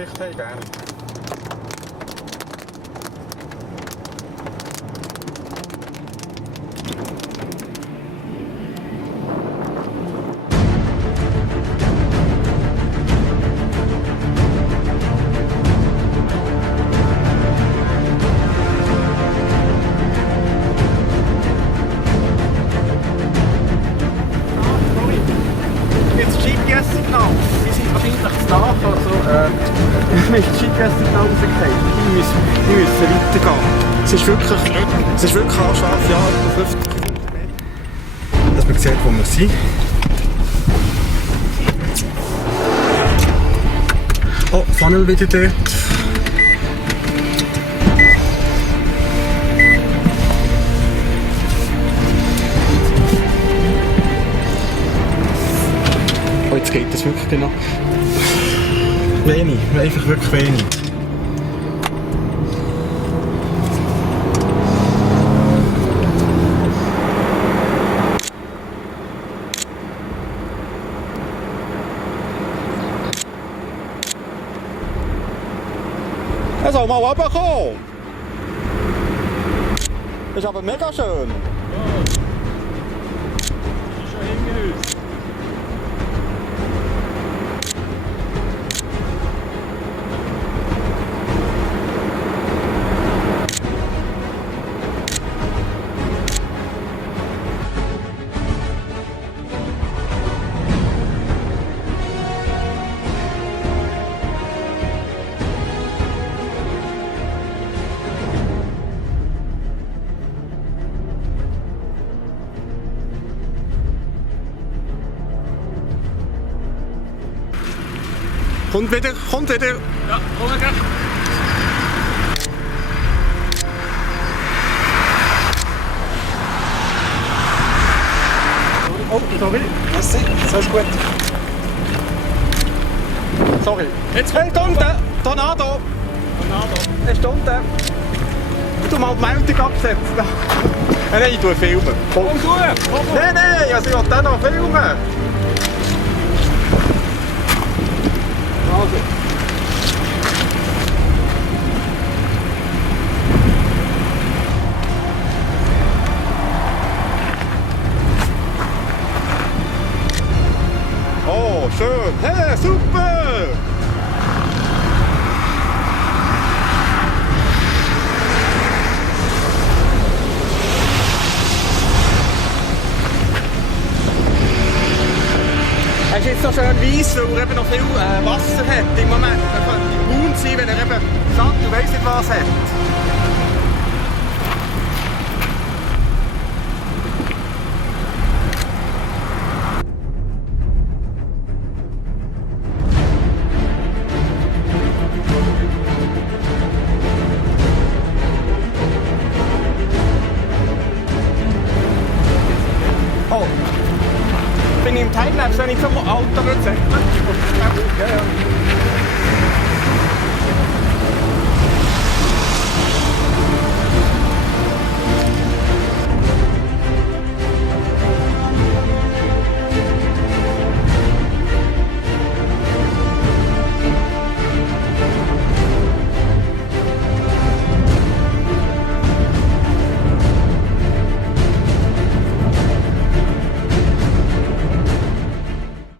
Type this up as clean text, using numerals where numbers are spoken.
Aussicht haben, gerne. GPS-Signal. Die sind wahrscheinlich zu nach. Also, wir haben das GPS-Signal rausgekriegt. Die müssen weitergehen. Es ist wirklich anscharf, ja, etwa 50 Meter. Dass man sieht, wo wir sind. Oh, Funnel wieder dort. Oh, jetzt geht das wirklich genau. Wenig, einfach wirklich wenig. Er soll mal runterkommen. Das ist aber mega schön. Ja. Das ist schon hinter uns. Kommt wieder, kommt wieder. Ja, komm gleich. Oh, sorry. Merci, alles gut. Sorry. Jetzt Hey, da unten! Tornado! Er ist da unten. Ich tu mal die Meldung absetzen. Nein, ich tue filmen. Komm. Komm du! Nein, also ich will den noch filmen. Also. Oh, schön. Hey, super! Er ist jetzt so schön weiss, weil er eben noch viel Wasser hat im Moment. Er könnte braun sein, wenn er eben Sand und weiss nicht was hat. Oh! Bin ich im Timelapse, wenn ich zum Auto würde sagen. Ja, ja.